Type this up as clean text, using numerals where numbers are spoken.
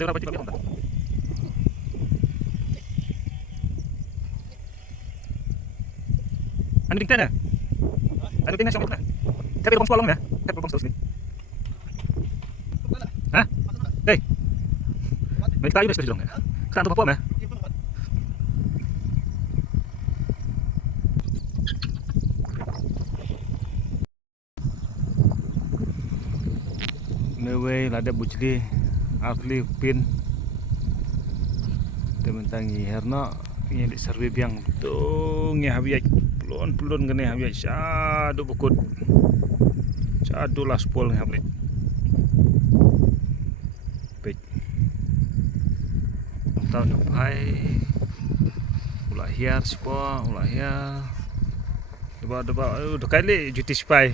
Dia rapat juga biar. Anu tingkat dah. Anu tingkat siapa dah? Tapi lubang sualong dah. Tapi lubang terus ni. Hah? Hei. Mereka tahu best dong. Kan tu apa mah? Neway lada bujli atli pin. Tementangi herna ini survey biang tung ya habiat pelon gini habiat syadu bukut syadu laspol habiat baik tahun depan ulah hiar siapa ulah hiar debat udah kali juti spy